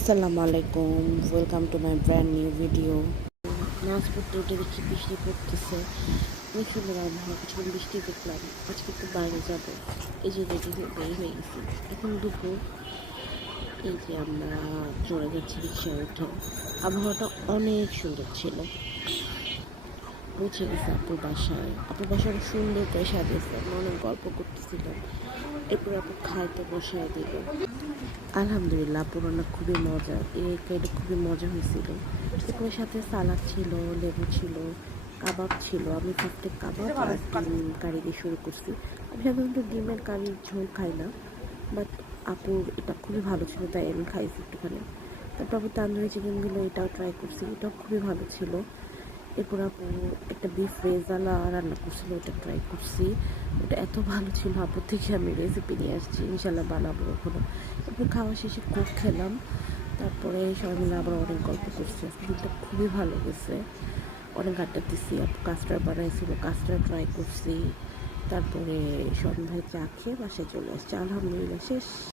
আসসালামু আলাইকুম, welcome to my brand new video. নাচ পড়তে উঠে দেখি বৃষ্টি পড়তেছে, অনেক সুন্দর আবহাওয়া। কিছুক্ষণ বৃষ্টি দেখলাম, আজকে একটু বাইরে যাব, এই যে রেডি হয়ে বের হয়ে গেছি। এখন দুপুর, এই যে আমরা চলে যাচ্ছি রিক্সায় উঠে। আবহাওয়াটা অনেক সুন্দর ছিল। পৌঁছে গেছে আপুর বাসায়। আপুর বাসায় অনেক সুন্দর করে সাজিয়েছে, আমরা অনেক গল্প করতেছিলাম। এরপর আপু খাইতে বসায় দিল। আলহামদুলিল্লাহ, আপুর রান্না খুবই মজা, এটা খুবই মজা হয়েছিল। এরপরে সাথে সালাদ ছিল, লেবু ছিল, কাবাব ছিল। আমি ফার্স্টে কাবাব আর ডিম কারি দিয়ে শুরু করছি। আমি সাধারণত ডিমের কারির ঝোল খাই না, বাট আপুর এটা খুবই ভালো ছিল, তাই আমি খাইছি একটুখানি। তারপর আপু তান্দুরি চিকেন দিল, এটাও ট্রাই করছি, এটাও খুবই ভালো ছিল। এরপর আপু একটা বিফ রেজালা রান্না করছিল, ওটা ট্রাই করছি। ওটা এত ভালো ছিল, আপুর থেকে আমি রেসিপি নিয়ে আসছি, ইনশাল্লাহ বানাবো কখনো। এরপর খাওয়া শেষে কোক খেলাম। তারপরে সবাই মিলে আবার অনেক গল্প করছি। আজকে দিনটা খুবই ভালো গেছে, অনেক আড্ডা দিছি। আপু কাস্টার্ড বানাইছিল, কাস্টার্ড ট্রাই করছি। তারপরে সন্ধ্যায় চা খেয়ে বাসায় চলে আসছি। আলহামদুলিল্লাহ শেষ।